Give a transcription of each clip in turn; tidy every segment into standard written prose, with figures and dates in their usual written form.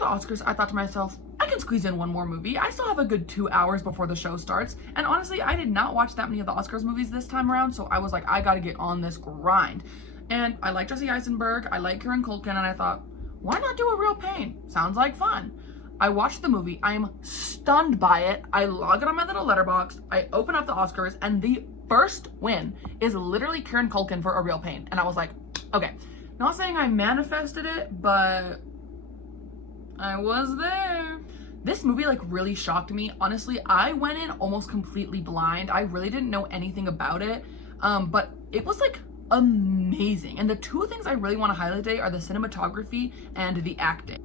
the Oscars, I thought to myself, I can squeeze in one more movie. I still have a good 2 hours before the show starts. And honestly, I did not watch that many of the Oscars movies this time around, so I was like, I gotta get on this grind. And I like Jesse Eisenberg, I like Kieran Culkin, and I thought, why not do A Real Pain? Sounds like fun. I watched the movie, I am stunned by it. I log it on my little letterbox, I open up the Oscars, and the first win is literally Kieran Culkin for A Real Pain. And I was like, okay, not saying I manifested it, but I was there. This movie like really shocked me. Honestly, I went in almost completely blind. I really didn't know anything about it, but it was like amazing. And the two things I really want to highlight today are the cinematography and the acting.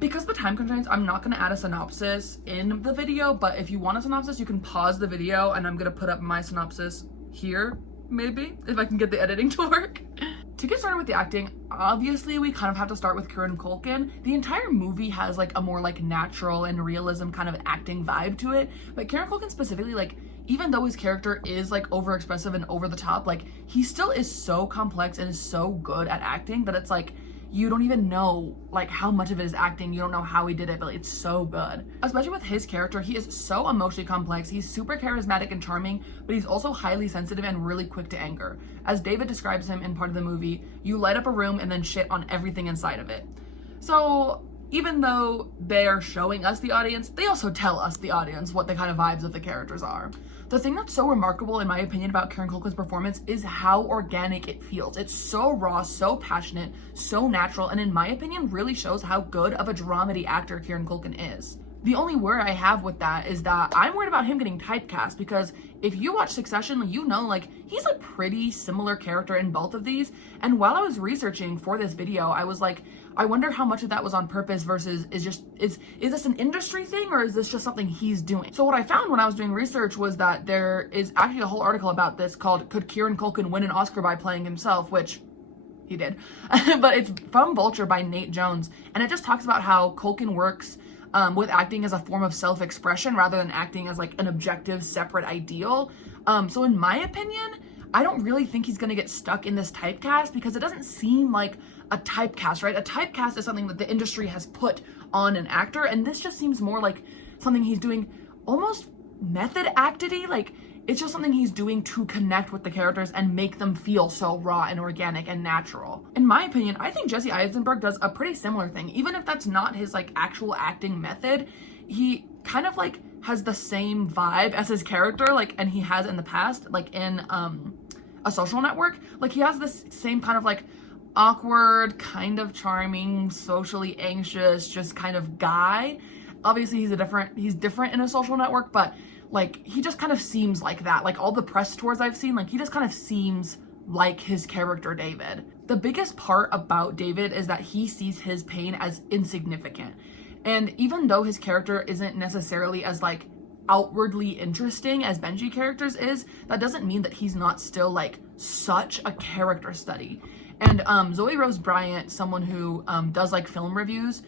Because of the time constraints, I'm not going to add a synopsis in the video, but if you want a synopsis, you can pause the video and I'm going to put up my synopsis here, maybe, if I can get the editing to work. To get started with the acting, obviously we kind of have to start with Kieran Culkin. The entire movie has like a more like natural and realism kind of acting vibe to it, but Kieran Culkin specifically, like, even though his character is like overexpressive and over the top, like he still is so complex and is so good at acting that it's like you don't even know like how much of it is acting. You don't know how he did it, but it's so good. Especially with his character, he is so emotionally complex. He's super charismatic and charming, but he's also highly sensitive and really quick to anger. As David describes him in part of the movie, you light up a room and then shit on everything inside of it. So even though they're showing us the audience, they also tell us the audience what the kind of vibes of the characters are. The thing that's so remarkable, in my opinion, about Kieran Culkin's performance is how organic it feels. It's so raw, so passionate, so natural, and in my opinion, really shows how good of a dramedy actor Kieran Culkin is. The only worry I have with that is that I'm worried about him getting typecast, because if you watch Succession, you know, like, he's a pretty similar character in both of these. And while I was researching for this video, I was like, I wonder how much of that was on purpose versus is this an industry thing, or is this just something he's doing? So what I found when I was doing research was that there is actually a whole article about this called "Could Kieran Culkin Win an Oscar by Playing Himself?" which he did. But it's from Vulture by Nate Jones, and it just talks about how Culkin works with acting as a form of self-expression rather than acting as like an objective separate ideal. So in my opinion, I don't really think he's gonna get stuck in this typecast, because it doesn't seem like a typecast, right? A typecast is something that the industry has put on an actor, and this just seems more like something he's doing almost method acted-y. Like, it's just something he's doing to connect with the characters and make them feel so raw and organic and natural. In my opinion, I think Jesse Eisenberg does a pretty similar thing. Even if that's not his like actual acting method, he kind of like has the same vibe as his character, like, and he has in the past, like in A Social Network. Like, he has this same kind of like awkward, kind of charming, socially anxious, just kind of guy. Obviously he's different in A Social Network, but like, he just kind of seems like that. Like, all the press tours I've seen, like, he just kind of seems like his character David. The biggest part about David is that he sees his pain as insignificant. And even though his character isn't necessarily as like outwardly interesting as Benji characters is, that doesn't mean that he's not still like such a character study. And Zoe Rose Bryant, someone who does like film reviews,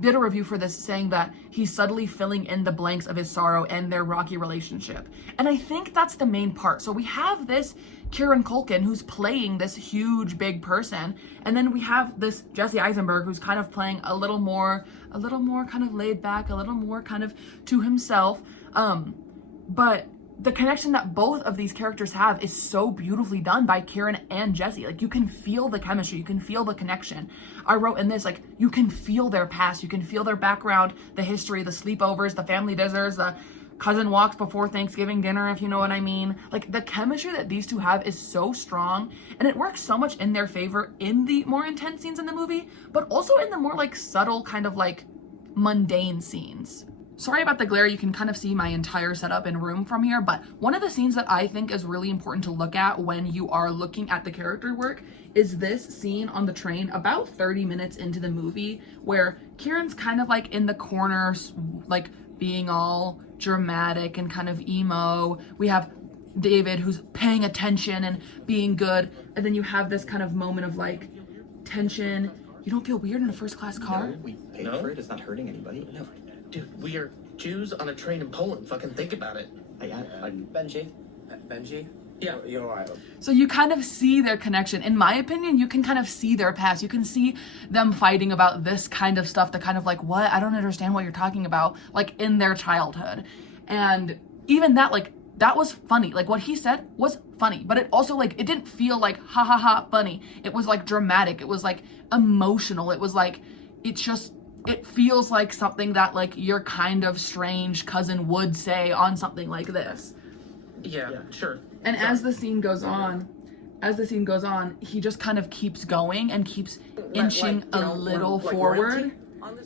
did a review for this saying that he's subtly filling in the blanks of his sorrow and their rocky relationship. And I think that's the main part. So we have this Kieran Culkin who's playing this huge big person, and then we have this Jesse Eisenberg who's kind of playing a little more kind of laid back, a little more kind of to himself. But the connection that both of these characters have is so beautifully done by Kieran and Jesse. Like, you can feel the chemistry, you can feel the connection. I wrote in this, like, you can feel their past, you can feel their background, the history, the sleepovers, the family dinners, the cousin walks before Thanksgiving dinner, if you know what I mean. Like, the chemistry that these two have is so strong, and it works so much in their favor in the more intense scenes in the movie, but also in the more like subtle kind of like mundane scenes. Sorry about the glare, you can kind of see my entire setup and room from here, but one of the scenes that I think is really important to look at when you are looking at the character work is this scene on the train about 30 minutes into the movie, where Kieran's kind of like in the corner, like being all dramatic and kind of emo. We have David who's paying attention and being good, and then you have this kind of moment of like tension. You don't feel weird in a first class car? No, we paid for it. It's not hurting anybody. No. Dude, we are Jews on a train in Poland. Fucking think about it. Benji. Benji, Yeah, you're right. So you kind of see their connection. In my opinion, you can kind of see their past. You can see them fighting about this kind of stuff, the kind of like, what? I don't understand what you're talking about, like in their childhood. And even that, like, that was funny. Like what he said was funny, but it also like, it didn't feel like ha ha ha funny. It was like dramatic. It was like emotional. It was like, it feels like something that like your kind of strange cousin would say on something like this. Yeah, sure. And as the scene goes on, he just kind of keeps going and keeps inching a little forward.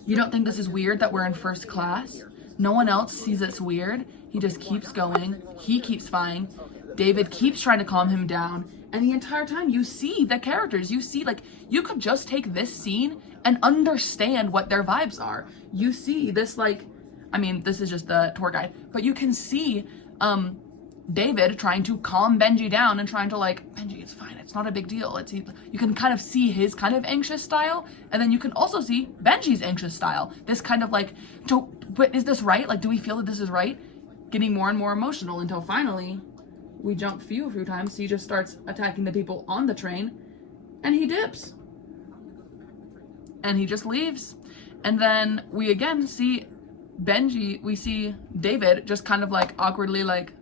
You don't think this is weird that we're in first class? No one else sees it's weird. He just keeps going. He keeps flying. David keeps trying to calm him down. And the entire time you see the characters. You see, like, you could just take this scene and understand what their vibes are. You see this, like, I mean, this is just the tour guide, but you can see David trying to calm Benji down and trying to like, Benji, it's fine. It's not a big deal. You can kind of see his kind of anxious style. And then you can also see Benji's anxious style. This kind of like, but is this right? Like, do we feel that this is right? Getting more and more emotional until finally we jump a few times. He just starts attacking the people on the train and he dips. And he just leaves. And then we again see we see David just kind of like awkwardly like,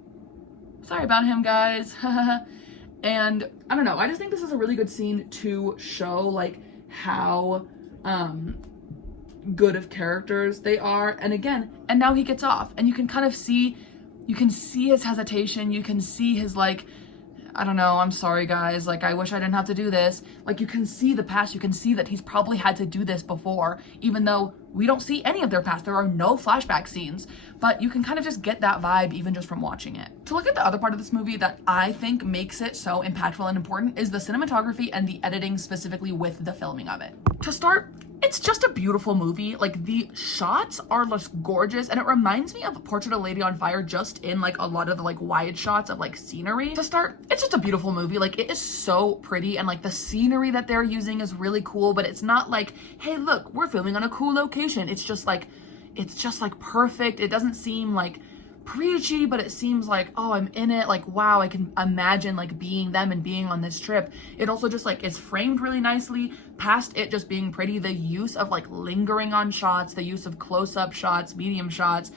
sorry about him, guys. And I don't know. I just think this is a really good scene to show like how good of characters they are. And again, and now he gets off and you can kind of see, his hesitation. You can see his like, I don't know, I'm sorry guys, like I wish I didn't have to do this. Like you can see the past, you can see that he's probably had to do this before, even though we don't see any of their past. There are no flashback scenes, but you can kind of just get that vibe even just from watching it. To look at the other part of this movie that I think makes it so impactful and important is the cinematography and the editing specifically with the filming of it. To start, it's just a beautiful movie. Like the shots are just gorgeous and it reminds me of Portrait of a Lady on Fire just in like a lot of the like wide shots of like scenery. To start, it's just a beautiful movie. Like it is so pretty and like the scenery that they're using is really cool, but it's not like, hey look, we're filming on a cool location. It's just like perfect. It doesn't seem like preachy, but it seems like, oh, I'm in it. Like, wow, I can imagine like being them and being on this trip. It also just like is framed really nicely. Past it just being pretty, the use of like lingering on shots, the use of close-up shots, medium shots,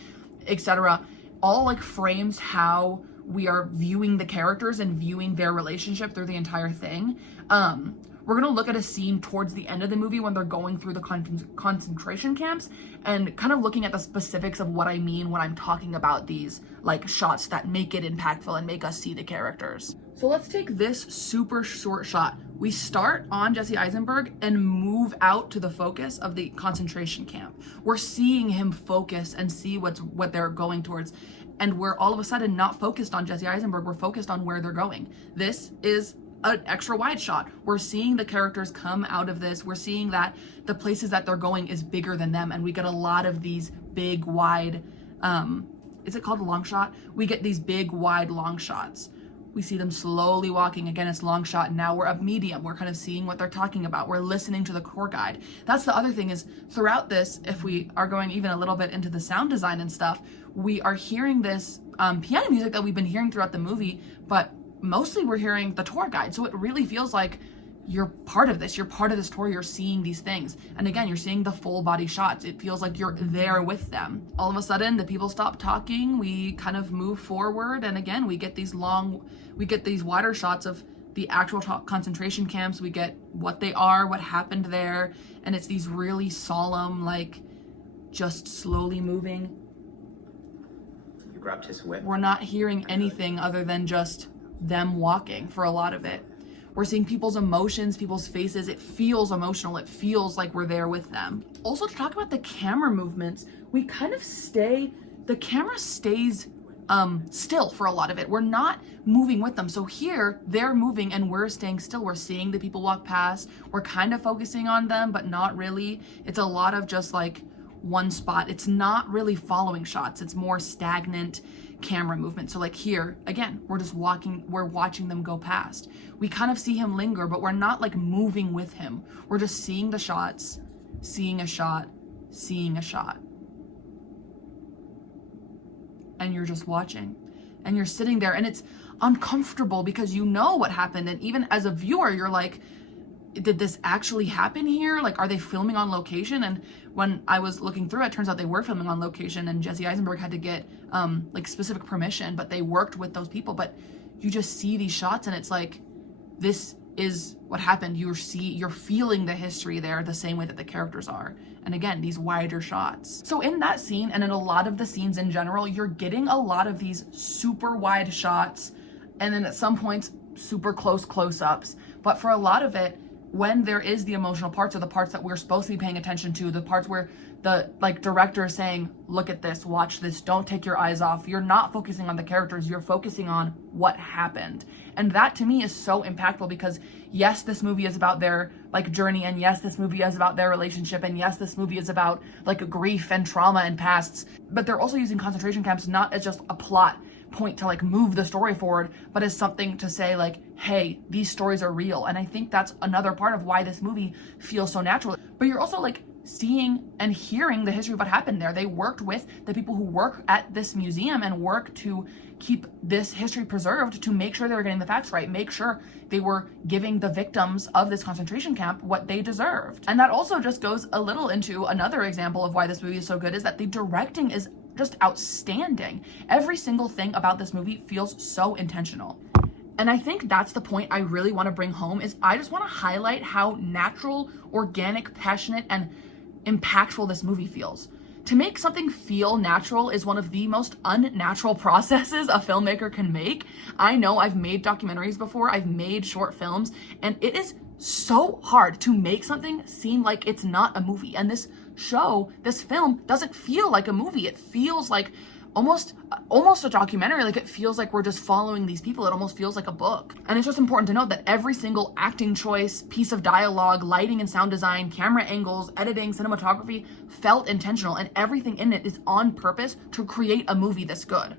etc., all like frames how we are viewing the characters and viewing their relationship through the entire thing. We're gonna look at a scene towards the end of the movie when they're going through the concentration camps and kind of looking at the specifics of what I mean when I'm talking about these like shots that make it impactful and make us see the characters. So let's take this super short shot. We start on Jesse Eisenberg and move out to the focus of the concentration camp. We're seeing him focus and see what they're going towards. And we're all of a sudden not focused on Jesse Eisenberg, we're focused on where they're going. This is an extra wide shot. We're seeing the characters come out of this. We're seeing that the places that they're going is bigger than them. And we get a lot of these big, wide, is it called a long shot? We get these big, wide, long shots. We see them slowly walking. Again, it's long shot. Now we're up medium. We're kind of seeing what they're talking about. We're listening to the tour guide. That's the other thing is throughout this, if we are going even a little bit into the sound design and stuff, we are hearing this piano music that we've been hearing throughout the movie, but mostly we're hearing the tour guide. So it really feels like you're part of this. You're part of this tour. You're seeing these things. And again, you're seeing the full body shots. It feels like you're there with them. All of a sudden, the people stop talking. We kind of move forward. And again, we get these wider shots of the actual concentration camps. We get what they are, what happened there. And it's these really solemn, like just slowly moving. You grabbed his whip. We're not hearing anything other than just them walking for a lot of it. We're seeing people's emotions, people's faces. It feels emotional. It feels like we're there with them. Also, to talk about the camera movements, we kind of the camera stays still for a lot of it. We're not moving with them. So here they're moving and we're staying still. We're seeing the people walk past. We're kind of focusing on them, but not really. It's a lot of just like one spot. It's not really following shots. It's more stagnant camera movement. So like here, again, we're watching them go past. We kind of see him linger, but we're not like moving with him. We're just seeing the shots, seeing a shot, seeing a shot. And you're just watching and you're sitting there. And uncomfortable because you know what happened. And even as a viewer, you're like, did this actually happen here? Like, are they filming on location? And when I was looking through it, turns out they were filming on location, and Jesse Eisenberg had to get like specific permission, but they worked with those people. But you just see these shots and it's like, this is what happened. You're feeling the history there the same way that the characters are. And again, these wider shots. So in that scene, and in a lot of the scenes in general, you're getting a lot of these super wide shots, and then at some points, super close-ups. But for a lot of it, when there is the emotional parts, or the parts that we're supposed to be paying attention to, the parts where the director is saying, look at this, watch this, don't take your eyes off, you're not focusing on the characters, you're focusing on what happened. And that to me is so impactful, because yes, this movie is about their like journey, and yes, this movie is about their relationship, and yes, this movie is about like grief and trauma and pasts, but they're also using concentration camps not as just a plot point to like move the story forward, but as something to say like, hey, these stories are real. And I think that's another part of why this movie feels so natural. But you're also like seeing and hearing the history of what happened there. They worked with the people who work at this museum and work to keep this history preserved, to make sure they were getting the facts right, make sure they were giving the victims of this concentration camp what they deserved. And that also just goes a little into another example of why this movie is so good, is that the directing is just outstanding. Every single thing about this movie feels so intentional. And I think that's the point I really want to bring home, is I just want to highlight how natural, organic, passionate, and impactful this movie feels. To make something feel natural is one of the most unnatural processes a filmmaker can make. I know I've made documentaries before, I've made short films, and it is so hard to make something seem like it's not a movie. And this film doesn't feel like a movie. It feels like almost a documentary. Like, it feels like we're just following these people. It almost feels like a book. And it's just important to note that every single acting choice, piece of dialogue, lighting and sound design, camera angles, editing, cinematography felt intentional, and everything in it is on purpose to create a movie this good.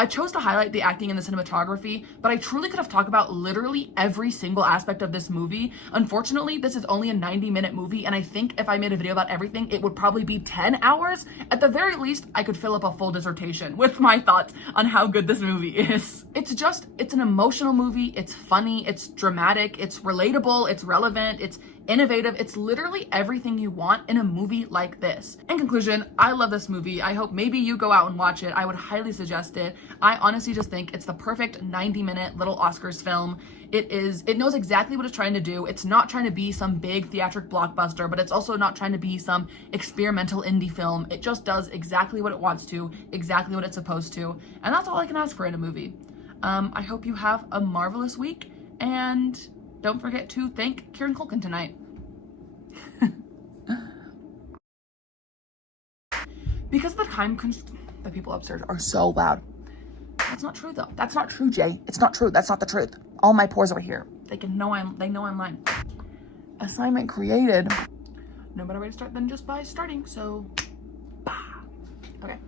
I chose to highlight the acting and the cinematography, but I truly could have talked about literally every single aspect of this movie. Unfortunately, this is only a 90-minute movie, and I think if I made a video about everything, it would probably be 10 hours. At the very least, I could fill up a full dissertation with my thoughts on how good this movie is. It's an emotional movie, it's funny, it's dramatic, it's relatable, it's relevant, it's innovative. It's literally everything you want in a movie like this. In conclusion, I love this movie. I hope maybe you go out and watch it. I would highly suggest it. I honestly just think it's the perfect 90-minute little Oscars film. It knows exactly what it's trying to do. It's not trying to be some big theatric blockbuster, but it's also not trying to be some experimental indie film. It just does exactly what it wants to, exactly what it's supposed to, and that's all I can ask for in a movie. I hope you have a marvelous week, and don't forget to thank Kieran Culkin tonight. Because the the people upstairs are so loud. That's not true though. That's not true, Jay. It's not true. That's not the truth. All my pores are here. They know I'm lying. Assignment created. No better way to start than just by starting. So, bah. Okay.